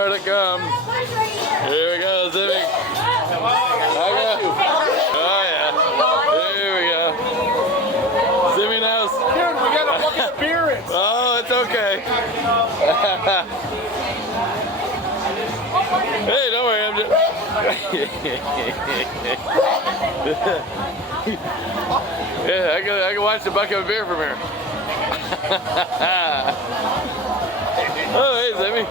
More to come. Here we go, Zimmy. Oh yeah. Here we go. Zimmy knows. Dude, we gotta look at the appearance. Oh, it's okay. Hey, don't worry, I'm just... Yeah, I can watch the bucket of beer from here. Oh, hey, Zimmy.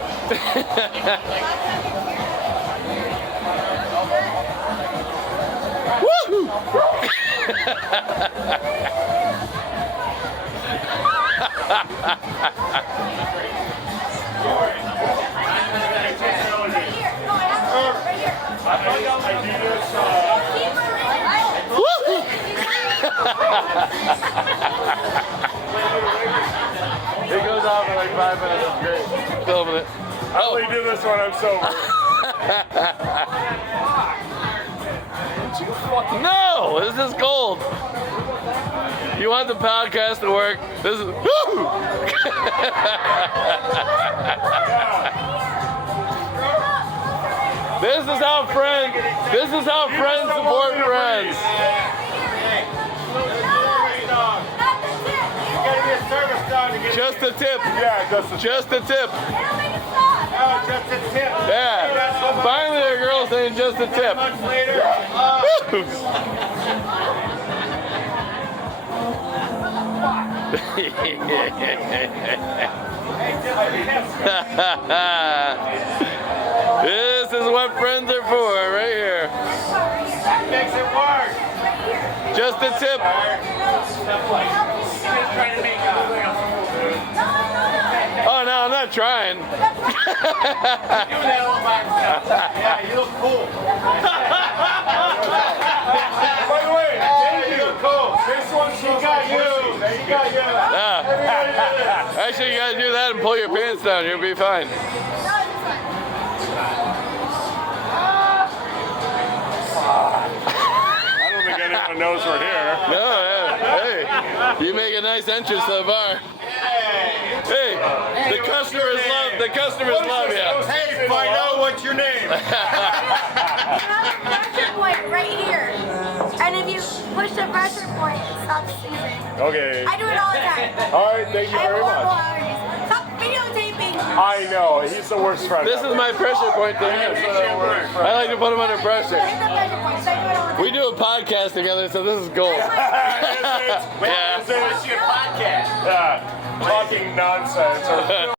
Woo! It goes off in like 5 minutes. It's great. Filming it. I only do this when I'm sober. No, this is gold. You want the podcast to work? This is. Woo! This is how friends. This is how friends support friends. Just a tip. Yeah, just a tip. No, just a tip. Yeah. Finally, a girl saying just a tip. Months later. This is what friends are for, right here. That makes it work. Just a tip. Oh no, I'm not trying. Yeah, you look cool. By the way, you look cool. This one, she got you. She got you. Actually, you gotta do that and pull your pants down. You'll be fine. I don't think anyone knows we're here. No, hey, you make a nice entrance to the bar. Hey, the customers love. The customers love you. Hey, find out what's your name. You have a pressure point right here. And if you push the pressure point, it stops seizing. Okay. I do it all the time. All right, thank you I have very horrible much. allergies. Stop videotaping. I know, he's the worst friend. This is my pressure point thing. I like to put them under pressure. Hit the pressure point. I do it all the time. We do a podcast together, so this is gold. Yeah. Yeah. It's your podcast. Yeah. Talking nonsense.